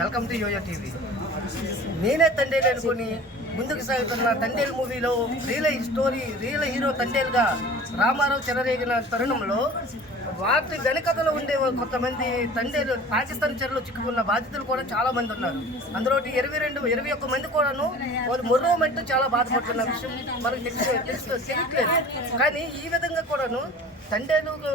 Welcome to yo-yo TV. నేనే తండేలు అనుకుని ముందుకు సాగుతున్న తండేలు మూవీలో రియల్ హీరో తండేలుగా రామారావు చెలరేగిన తరుణంలో వాటి వెనుకథలో ఉండే కొంతమంది తండేలు పాకిస్తాన్ చెరలో చిక్కుకున్న బాధితులు కూడా చాలా మంది ఉన్నారు. అందులో 21 మంది కూడాను వాళ్ళు మొర్రోమంటూ చాలా బాధపడుతున్న విషయం మనకు తెలియట్లేదు. కానీ ఈ విధంగా కూడాను తండేలు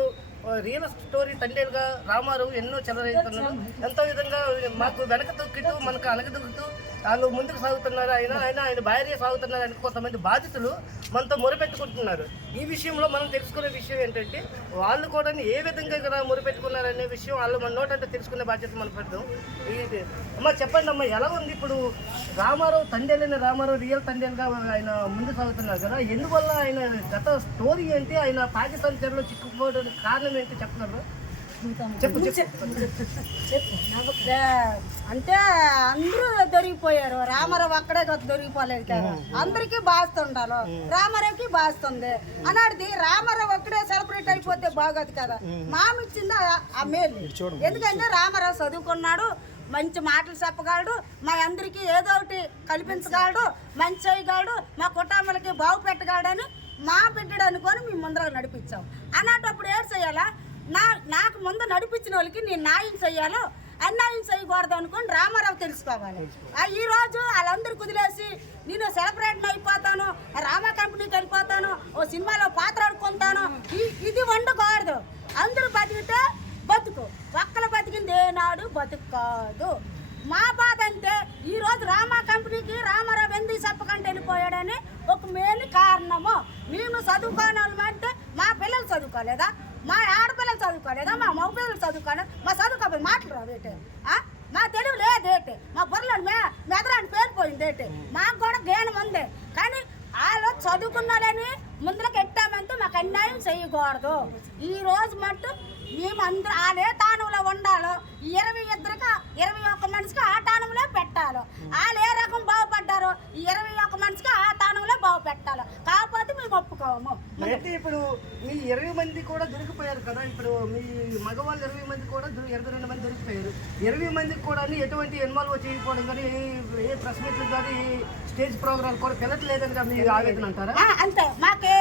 రియల్ స్టోరీ తండేలుగా రామారావు ఎన్నో చెలరేగుతున్నారు. ఎంతో విధంగా మాకు వెనక తొక్కితూ మనకు అలగదొక్కుతూ వాళ్ళు ముందుకు సాగుతున్నారు. ఆయన భార్య సాగుతున్నారు అని కొంతమంది బాధితులు మనతో మొరపెట్టుకుంటున్నారు. ఈ విషయంలో మనం తెలుసుకునే విషయం ఏంటంటే వాళ్ళు కూడా ఏ విధంగా మొరపెట్టుకున్నారనే విషయం వాళ్ళు మన నోటంటే తెలుసుకునే బాధ్యత మనం పెడతాం. అమ్మ చెప్పండి అమ్మ, ఎలా ఉంది ఇప్పుడు రామారావు తండేలైన రామారావు రియల్ తండేలుగా ఆయన ముందు సాగుతున్నారు కదా, ఎందువల్ల ఆయన గత స్టోరీ ఏంటి, ఆయన పాకిస్తాన్ చెరలో చిక్కుకోవడానికి కారణం ఏంటి చెప్పగలరు? చెప్పు. అంటే అందరూ దొరికిపోయారు. రామారావు అక్కడే దొరికిపోలేదు కదా, అందరికీ బాస్తుండాలి, రామారావుకి బాస్తుంది అన్నాడిది. రామారావు అక్కడే సెలబ్రేట్ అయిపోతే బాగోదు కదా, మామిచ్చింది ఆ మేలు. ఎందుకంటే రామారావు చదువుకున్నాడు, మంచి మాటలు చెప్పగలడు, మా అందరికీ ఏదో ఒకటి కల్పించగలడు, మంచి చేయగలడు, మా కుటుంబాలకి బాగుపెట్టగలడని మా బిడ్డడు అనుకొని మేము ముందర నడిపించాం. అన్నప్పుడు ఏడు చేయాలా, నాకు ముందు నడిపించిన వాళ్ళకి నేను న్యాయం చెయ్యాలో అన్యాయం చేయకూడదు అనుకుని రామారావు తెలుసుకోవాలి. ఈ రోజు వాళ్ళందరూ కుదిలేసి నేను సెలబ్రేట్ అయిపోతాను, రామా కంపెనీకి వెళ్ళిపోతాను, ఓ సినిమాలో పాత్ర ఆడుకుంటాను, ఇది వండకూడదు. అందరూ బతికితే బతుకు, ఒక్కలు బతికింది ఏనాడు బతుకు కాదు. మా బాధ అంటే ఈరోజు రామా కంపెనీకి రామారావు ఎందుకు చెప్పకంటే వెళ్ళిపోయాడని ఒక మెయిన్ కారణము. మేము చదువుకోని అంటే మా పిల్లలు చదువుకోలేదా, మా ఆడపిల్లలు చదువుకోలేదా, మా మగ పిల్లలు చదువుకోలేదు, మా చదువుకోపోయి మాటలు రావేటే, మా తెలుగు లేదేటే, మా బుర్రలో మెదరాన్ని పేరుపోయిందేటే, మాకు కూడా జ్ఞానం ఉంది. కానీ వాళ్ళు చదువుకున్నారని ముందులకు ఎట్టామంటే మాకు అన్యాయం చేయకూడదు. ఈ రోజు మట్టు మేమందరూ వాళ్ళే తానంలో ఉండాలో, 21 మనిషికి ఆ తానంలో పెట్టాలి. వాళ్ళు ఏ రకం బాగుపడ్డారో 21 మనిషికి ఆ తానంలో బాగు పెట్టాలి. కాకపోతే మేము ఒప్పుకోము. అయితే ఇప్పుడు మీ 20 మంది కూడా దొరికిపోయారు కదా, ఇప్పుడు మీ మగవాళ్ళు 20 మంది కూడా 22 మంది దొరికిపోయారు. 20 మందికి కూడా ఎటువంటి ఇన్వాల్వ్ చేయకపోవడం కానీ, ఏ ప్రెస్ మీట్లు కానీ, స్టేజ్ ప్రోగ్రామ్ కూడా పిల్లట్లేదని మీ ఆవేదన అంటారా? అంతే, మాకే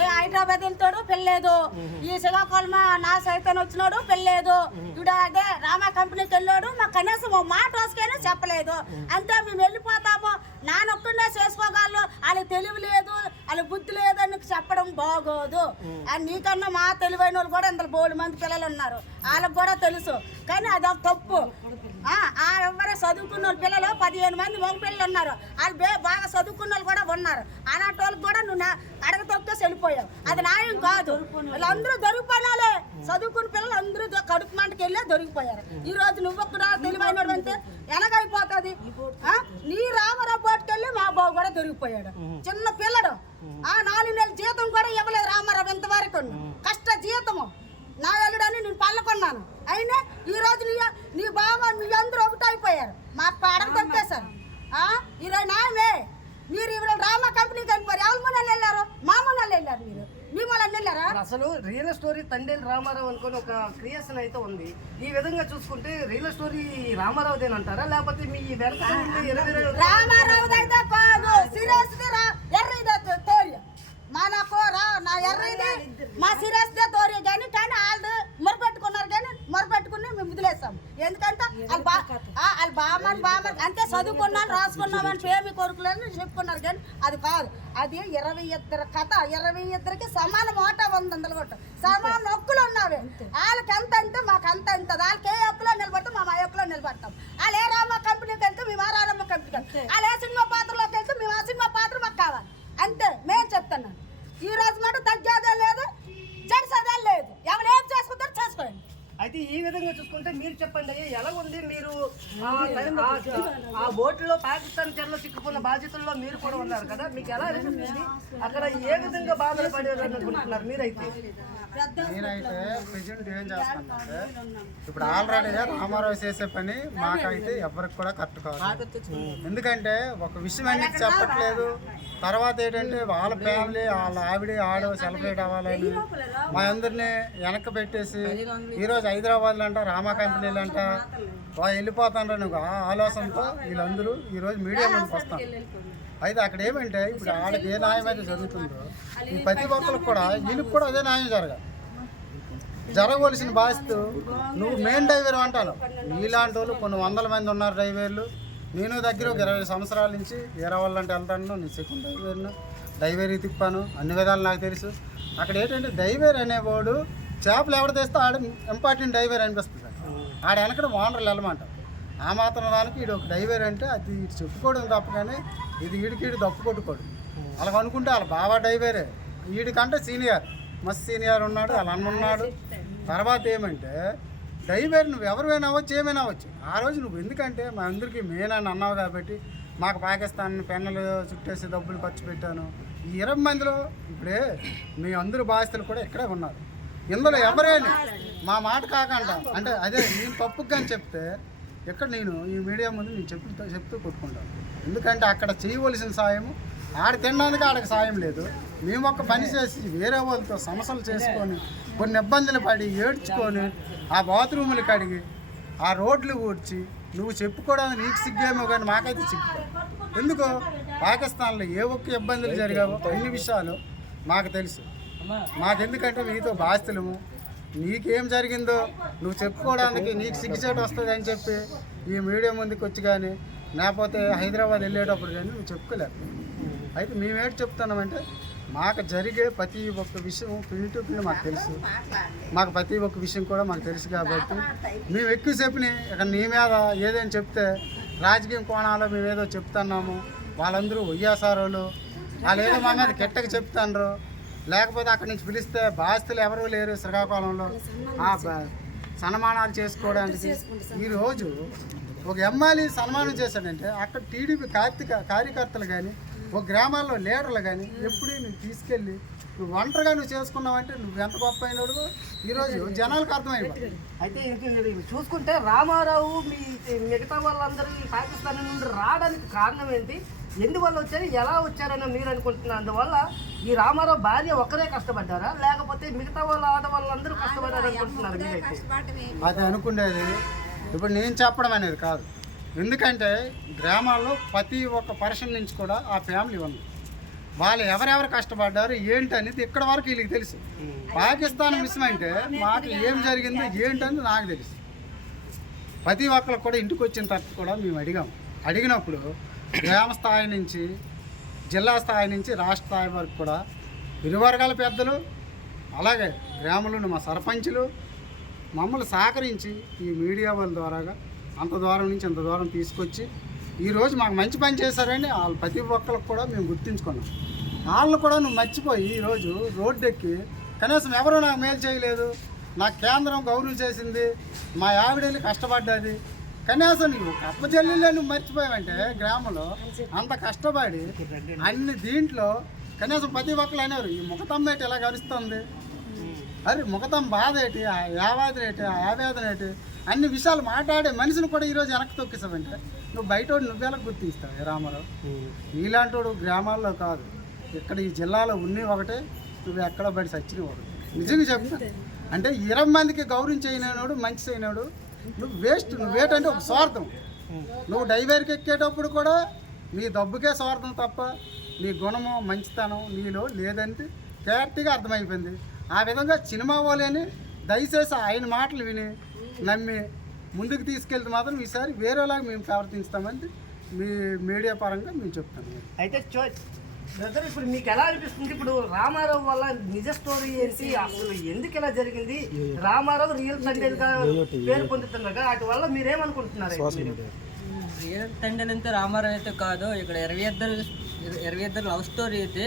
ఏ హైదరాబాద్ వెళ్తాడు పెళ్ళలేదు, ఈ శ్రీకాకుళం నా సైతం వచ్చినాడు పెళ్ళలేదు, ఇప్పుడు అదే రామా కంపెనీకి వెళ్ళాడు, మాకు కనీసం మాట వసుకైనా చెప్పలేదు. అంతే మేము వెళ్ళిపోతాము, నానొక్కడే చేసుకోగలరు, వాళ్ళకి తెలివి లేదు, వాళ్ళకి బుద్ధి లేదు అని చెప్పడం బాగోదు. నీకన్నా మా తెలివైన వాళ్ళు కూడా ఇంత బోడు మంది పిల్లలు ఉన్నారు, వాళ్ళకి కూడా తెలుసు. కానీ అది ఒక తప్పు. ఎవరే చదువుకున్న వాళ్ళు పిల్లలు 15 మంది మగ పిల్లలు ఉన్నారు, వాళ్ళు బాగా చదువుకున్న వాళ్ళు కూడా ఉన్నారు. అలాంటి వాళ్ళకి కూడా నువ్వు అడగతొక్కేసి వెళ్ళిపోయావు, అది న్యాయం కాదు. వాళ్ళందరూ దొరికిపోయినాలే, చదువుకున్న పిల్లలు అందరూ కడుపు మంటకి వెళ్ళే దొరికిపోయారు. ఈ రోజు నువ్వు ఒక్కడ తెలివైన అంటే ఎలాగైపోతుంది? నీ రామారావు బోటుకెళ్ళి మా బాబు కూడా దొరికిపోయాడు, చిన్న పిల్లడు. 4 నెలల జీతం కూడా ఇవ్వలేదు రామారావు ఇంతవరకు, కష్ట జీతము. నా వెళ్ళడని నేను పళ్ళకొన్నాను, అయినా ఈ రోజు నీ బావ మీ అందరూ ఒకటి అయిపోయారు, మా అడగ తొక్కేశారు. ఈరోజు నాయమే మీరు ఇవాళ రామా కంపెనీకి వెళ్ళిపోయారు. ఎవరి మూలలు వెళ్ళారు? మా మూలలు వెళ్ళారు, మీరు మీ మూలలు వెళ్ళారా? అసలు రియల్ స్టోరీ తండేలు రామారావు అనుకుని ఒక క్రియేషన్ అయితే ఉంది. ఈ విధంగా చూసుకుంటే రియల్ స్టోరీ రామారావుదేనంటారా, లేకపోతే మీ వెనక రామారావు అయితే కాదు, సీరియస్ ఎర్రది తోరి నా ఎర్రది మా సీరియస్ తోరి కానీ వాళ్ళు మొరపెట్టుకున్నారు, కానీ మొరపెట్టుకుని మేము వదిలేసాం. ఎందుకంటే వాళ్ళు బామని అంటే చదువుకున్నాను రాసుకున్నామని పేమి కొడుకులని చెప్పుకున్నారు, కానీ అది కాదు. అది 22 కథ, 22కి సమాన మాట ఉంది, అందులో కూడా సమాన హక్కులు ఉన్నవి. వాళ్ళకి ఎంత అంటే మాకు అంత ఉంటుంది. వాళ్ళకి ఏ హక్కులో నిలబడతాం, మా హక్కులో నిలబడతాం. వాళ్ళు ఏ రామ కంపెనీకి వెళ్తే మేము ఆ రామ కంపెనీకి వెళ్తాం, వాళ్ళు ఏ సినిమా పాత్రలోకి వెళ్తే మేము ఆ సినిమా పాత్ర మాకు కావాలి. అంతే మేము చెప్తున్నాను. ఈ రోజు మాట తగ్గేదే లేదు, చెడిసేదే లేదు, ఎవరు ఏం చేసుకుంటారో చేసుకోండి. అయితే ఈ విధంగా చూసుకుంటే మీరు చెప్పండి, ఎలా ఉంది? మీరు ఆ బోట్లో పాకిస్తాన్ చెరలో చిక్కుకున్న బాధ్యతల్లో మీరు కూడా ఉన్నారు కదా, మీకు ఎలా అనిపిస్తుంది? అక్కడ ఏ విధంగా బాధలు పడారు అనుకుంటున్నారు మీరైతే? నేనైతే ప్రెజెంట్ ఏం చేస్తానంటే ఇప్పుడు ఆల్రెడీగా రామారావు చేసే పని మాకైతే ఎవరికి కూడా కరెక్ట్ కాదు. ఎందుకంటే ఒక విషయం అనేది చెప్పట్లేదు. తర్వాత ఏంటంటే వాళ్ళ ఫ్యామిలీ వాళ్ళ ఆడ సెలబ్రేట్ అవ్వాలని మా అందరినీ వెనక్కి పెట్టేసి ఈరోజు హైదరాబాద్లో అంట రామా కంపెనీలు అంట వెళ్ళిపోతాండ్రా నువ్వు ఆ ఆలోచనతో వీళ్ళందరూ ఈరోజు మీడియా ముందుకు వస్తాను. అయితే అక్కడ ఏమంటే ఇప్పుడు వాళ్ళకి ఏ న్యాయం అయితే జరుగుతుందో ఈ ప్రతి ఒక్కరికి కూడా వీళ్ళకి కూడా అదే న్యాయం జరగవలసిన బాధ్యత. నువ్వు మెయిన్ డ్రైవర్ అంటాను. నీలాంటి వాళ్ళు కొన్ని వందల మంది ఉన్నారు డ్రైవర్లు. నేను దగ్గర ఒక 20 సంవత్సరాల నుంచి వేరే వాళ్ళంటే వెళ్తాను. నేను సెకండ్ డ్రైవరీ తిప్పాను. అన్ని విధాలు నాకు తెలుసు. అక్కడ ఏంటంటే డ్రైవర్ అనేవాడు చేపలు ఎవరు తెస్తే ఆడ ఇంపార్టెంట్ డ్రైవర్ అనిపిస్తుంది. ఆడ వెనకడ ఓనర్లు వెళ్ళమంటారు. ఆ మాత్రం దానికి వీడు ఒక డ్రైవర్ అంటే అది ఇటు చెప్పుకోవడం తప్ప కానీ ఇది వీడికి తప్పు కొట్టుకోడు. అలా అనుకుంటే వాళ్ళ బాబా డ్రైవరే వీడికంటే సీనియర్, మస్తు సీనియర్ ఉన్నాడు, వాళ్ళ అన్న ఉన్నాడు. తర్వాత ఏమంటే డ్రైవర్ నువ్వు ఎవరివైనా అవ్వచ్చు, ఏమైనా అవ్వచ్చు. ఆ రోజు నువ్వు ఎందుకంటే మా అందరికీ మెయిన్ అని అన్నావు కాబట్టి మాకు పాకిస్తాన్ పెన్నులు చుట్టేసి డబ్బులు ఖర్చు పెట్టాను. ఈ 20 మందిలో ఇప్పుడే మీ అందరు బాధ్యతలు కూడా ఇక్కడే ఉన్నారు. ఇందులో ఎవరైనా మా మాట కాకుండా అంటే అదే నేను తప్పుగా అని చెప్తే ఇక్కడ నేను ఈ మీడియా ముందు నేను చెప్తూ కొట్టుకుంటాను. ఎందుకంటే అక్కడ చేయవలసిన సాయం ఆడ తినడానికి ఆడకి సాయం లేదు. మేము ఒక పని చేసి వేరే వాళ్ళతో సమస్యలు చేసుకొని కొన్ని ఇబ్బందులు పడి ఏడ్చుకొని ఆ బాత్రూములు కడిగి ఆ రోడ్లు ఊడ్చి నువ్వు చెప్పుకోవడానికి నీకు సిగ్గేమో కానీ మాకైతే సిగ్గు. ఎందుకో పాకిస్తాన్లో ఏ ఒక్క ఇబ్బందులు జరిగావో అన్ని విషయాలు మాకు తెలుసు. మాకెందుకంటే మీతో బాధ్యతలము నీకేం జరిగిందో నువ్వు చెప్పుకోవడానికి నీకు సిగ్గుచేటు వస్తుంది అని చెప్పి ఈ మీడియా ముందుకు వచ్చి కానీ లేకపోతే హైదరాబాద్ వెళ్ళేటప్పుడు కానీ నువ్వు చెప్పుకోలేదు. అయితే మేమేంటి చెప్తున్నామంటే మాకు జరిగే ప్రతి ఒక్క విషయం పిన్ టు పిన్ మాకు తెలుసు. మాకు ప్రతి ఒక్క విషయం కూడా మాకు తెలుసు కాబట్టి మేము ఎక్కువసేపుని ఇక్కడ నీ మీద ఏదైనా చెప్తే రాజకీయ కోణాలు మేమేదో చెప్తున్నాము. వాళ్ళందరూ వయ్యాసారోలు వాళ్ళు ఏదో మా మీద కెట్టకి చెప్తాండ్రు. లేకపోతే అక్కడి నుంచి పిలిస్తే బాధ్యతలు ఎవరూ లేరు శ్రీకాకుళంలో సన్మానాలు చేసుకోవడానికి. ఈరోజు ఒక ఎమ్మెల్యే సన్మానం చేశాడంటే అక్కడ టీడీపీ కార్యకర్తలు కానీ ఒక గ్రామాల్లో లీడర్లు కానీ ఎప్పుడు నువ్వు తీసుకెళ్ళి నువ్వు ఒంటరిగా నువ్వు చేసుకున్నావంటే నువ్వు ఎంత గొప్ప అయినాడు ఈరోజు జనాలకు అర్థమైపోయింది. అయితే చూసుకుంటే రామారావు మిగతా వాళ్ళందరూ ఈ పాకిస్తాన్ నుండి రావడానికి కారణం ఏంటి, ఎందువల్ల వచ్చారు, ఎలా వచ్చారని మీరు అనుకుంటున్నారు? అందువల్ల ఈ రామారావు భార్య ఒక్కరే కష్టపడ్డారా లేకపోతే మిగతా వాళ్ళ ఆడవాళ్ళందరూ కష్టపడ్డారు అనుకుంటున్నారు మీరైతే? అది అనుకునేది ఇప్పుడు నేను చెప్పడం అనేది కాదు. ఎందుకంటే గ్రామాల్లో ప్రతి ఒక్క పర్సన్ నుంచి కూడా ఆ ఫ్యామిలీ ఉంది. వాళ్ళు ఎవరెవరు కష్టపడ్డారు ఏంటి అనేది ఇక్కడ వరకు వీళ్ళకి తెలుసు. పాకిస్తాన్ విషయం అంటే మాకు ఏం జరిగిందో ఏంటని నాకు తెలుసు. ప్రతి ఒక్కరు కూడా ఇంటికి వచ్చిన తర్వాత కూడా మేము అడిగినప్పుడు గ్రామ స్థాయి నుంచి జిల్లా స్థాయి నుంచి రాష్ట్ర స్థాయి వరకు కూడా ఇరు వర్గాల పెద్దలు అలాగే గ్రామంలోని మా సర్పంచులు మమ్మల్ని సహకరించి ఈ మీడియా వాళ్ళ ద్వారాగా అంత దూరం నుంచి అంత దూరం తీసుకొచ్చి ఈరోజు మాకు మంచి పని చేశారని వాళ్ళు ప్రతి ఒక్కరికి కూడా మేము గుర్తించుకున్నాం. వాళ్ళని కూడా నువ్వు మర్చిపోయి ఈరోజు రోడ్డు ఎక్కి కనీసం ఎవరూ నాకు మేలు చేయలేదు, నాకు కేంద్రం గౌరవం చేసింది, మా ఆవిడని కష్టపడ్డది, కనీసం నువ్వు అప్పచెల్లెలే నువ్వు మర్చిపోయావంటే గ్రామంలో అంత కష్టపడి అన్ని దీంట్లో కనీసం ప్రతి ఒక్కరు అనేవారు ఈ ముఖతమ్మ ఏంటి ఇలా గరుస్తుంది, అరే ముఖతమ్మ బాధ ఏంటి, ఆ యావాదన ఏంటి, ఆ ఆవేదన ఏంటి, అన్ని విషయాలు మాట్లాడే మనిషిని కూడా ఈరోజు వెనక్కి తొక్కిస్తావంటే నువ్వు బయట నువ్వెలా గుర్తిస్తావు? రామారావు నీలాంటి వాడు గ్రామాల్లో కాదు ఇక్కడ ఈ జిల్లాలో ఉన్ని ఒకటే, నువ్వు ఎక్కడ బడి సచ్చిన వాడు. నిజంగా చెప్తా అంటే 20 మందికి గౌరవం చేయనాడు, మంచి చేయనాడు, నువ్వు వేస్ట్. నువ్వేటంటే ఒక స్వార్థం. నువ్వు డ్రైవర్కి ఎక్కేటప్పుడు కూడా నీ డబ్బుకే స్వార్థం తప్ప నీ గుణము మంచితనం నీలో లేదంటే క్లారిటీగా అర్థమైపోయింది. ఆ విధంగా సినిమా వాళ్ళని దయచేసి ఆయన మాటలు విని నమ్మి ముందుకు తీసుకెళ్తే మాత్రం ఈసారి వేరేలాగా మేము ప్రవర్తిస్తామని మీ మీడియా పరంగా మేము చెప్తాను. అయితే బ్రదర్ ఇప్పుడు మీకు ఎలా అనిపిస్తుంది? ఇప్పుడు రామారావు వల్ల నిజ స్టోరీ ఏంటి, అసలు ఎందుకు ఇలా జరిగింది, రామారావు రియల్ తండ్రిగా పేరు పొందుతున్నారు కదా, వాటి వల్ల మీరేమనుకుంటున్నారు? రియల్ తండ్రి అయితే రామారావు అయితే కాదు, ఇక్కడ 22 లవ్ స్టోరీ అయితే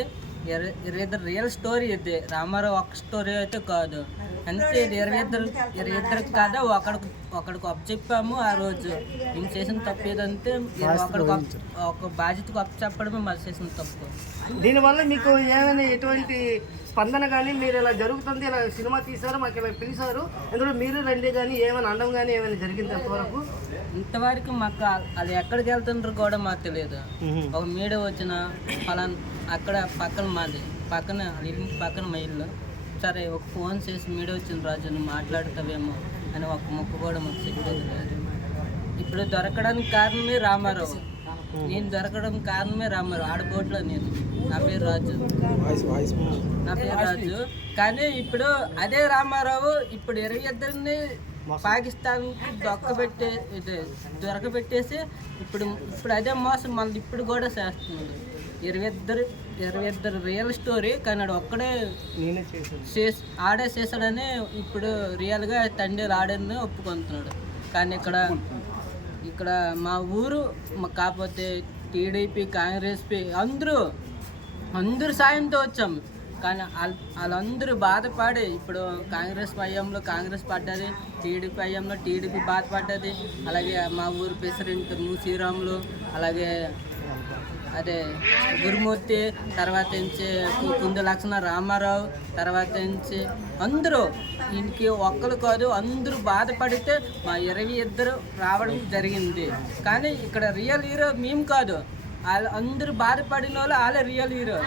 22 రియల్ స్టోరీ అయితే రామారావు ఒక్క స్టోరీ అయితే కాదు. అంతే ఇది 22 కాదా ఒకడికి అప్పు చెప్పాము ఆ రోజు. మేము చేసిన తప్పు ఏదంటే ఒక బాధ్యతకు అప్పు చెప్పడమే మాకు చేసిన తప్పు. దీనివల్ల మీకు ఏమైనా ఎటువంటి స్పందన కానీ, మీరు ఇలా జరుగుతుంది, ఇలా సినిమా తీశారు, మాకు ఇలా పిలిచారు, ఇందులో మీరు రండి కానీ ఏమైనా అనడం కానీ ఏమైనా జరిగింది అంతవరకు? ఇంతవరకు మాకు అది ఎక్కడికి వెళ్తుండ్రో కూడా మాకు తెలియదు. ఒక మీడియా వచ్చిన ఫలానా అక్కడ పక్కన మాది పక్కన ఇంటి పక్కన మా ఇల్లు, సరే ఒక ఫోన్ చేసి మీడియా వచ్చిన రాజు నువ్వు మాట్లాడతావేమో అని ఒక ముక్క కూడా మాకు చెప్పేది లేదు. ఇప్పుడు దొరకడానికి కారణమే రామారావు. నేను దొరకడం కారణమే రామారావు. ఆడబోట్లో నేను, నా పేరు రాజు. కానీ ఇప్పుడు అదే రామారావు ఇప్పుడు 22ని పాకిస్తాన్కి దొరకబెట్టేసి ఇప్పుడు అదే మోసం మళ్ళీ ఇప్పుడు కూడా చేస్తున్నాడు. 22 రియల్ స్టోరీ, కానీ ఆడు ఒక్కడే ఆడే చేశాడని ఇప్పుడు రియల్గా తండ్రి ఆడని ఒప్పుకుంటున్నాడు. కానీ ఇక్కడ మా ఊరు కాకపోతే టీడీపీ, కాంగ్రెస్ అందరూ సాయంతో వచ్చాము. కానీ వాళ్ళందరూ బాధపడి ఇప్పుడు కాంగ్రెస్ హయాంలో కాంగ్రెస్ పడ్డది, టీడీపీ హయాంలో టీడీపీ బాధపడ్డది. అలాగే మా ఊరు ప్రెసిడెంట్ శ్రీరాములు, అలాగే అదే గురుమూర్తి, తర్వాత నుంచి కుంద లక్షణ రామారావు, తర్వాత నుంచి అందరూ ఇంటికి ఒక్కరు కాదు అందరూ బాధపడితే మా 22 రావడం జరిగింది. కానీ ఇక్కడ రియల్ హీరో మేము కాదు, వాళ్ళు అందరూ బాధపడిన వాళ్ళు వాళ్ళే రియల్ హీరో.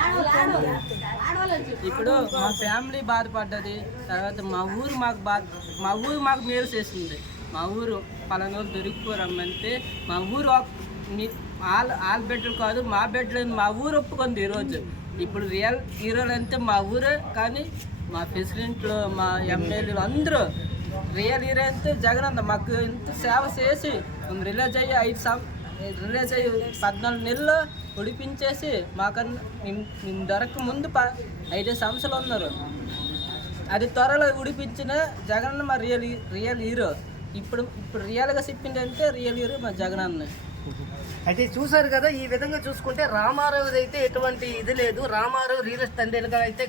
ఇప్పుడు మా ఫ్యామిలీ బాధపడ్డది, తర్వాత మా ఊరు మాకు మేలు చేసింది. మా ఊరు పలానా వాళ్ళు దొరికిపోరమ్మంటే మా ఊరు వాళ్ళ బెడ్లు కాదు మా బెడ్లు మా ఊరు ఒప్పుకుంది ఈరోజు. ఇప్పుడు రియల్ హీరోలు అంటే మా ఊరే, కానీ మా ప్రెసిడెంట్లు, మా ఎమ్మెల్యేలు అందరూ రియల్ హీరో అంటే జగన్ మాకు ఇంత సేవ చేసి రిలీజ్ అయ్యి 14 నెలలు ఉడిపించేసి మాకన్నా మేము దొరక ముందు 5 సంవత్సరాలు ఉన్నారు. అది త్వరలో ఉడిపించిన జగన్ మా రియల్ హీరో. ఇప్పుడు రియల్గా చెప్పింది అంటే రియల్ హీరో మా జగన్ అన్న. అయితే చూసారు కదా, ఈ విధంగా చూసుకుంటే రామారావుది అయితే ఎటువంటి ఇది లేదు. రామారావు రియల్ తండ్రిగా అయితే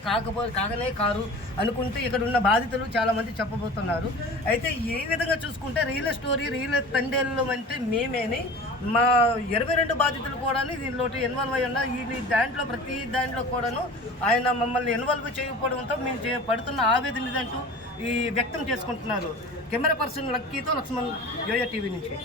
కాకనే కారు అనుకుంటూ ఇక్కడ ఉన్న బాధితులు చాలామంది చెప్పబోతున్నారు. అయితే ఏ విధంగా చూసుకుంటే రియల్ స్టోరీ రియల్ తండ్రిలో అంటే మేమేని మా 22 బాధితులు కూడా దీనిలో ఇన్వాల్వ్ అయ్యి ఉన్నారు. ఈ దాంట్లో ప్రతి దాంట్లో కూడాను ఆయన మమ్మల్ని ఇన్వాల్వ్ చేయకపోవడంతో మేము పడుతున్న ఆవేదన అంటూ ఈ వ్యక్తం చేసుకుంటున్నారు. కెమెరా పర్సన్ లక్కీతో లక్ష్మణ్, యోయో టీవీ నుంచి.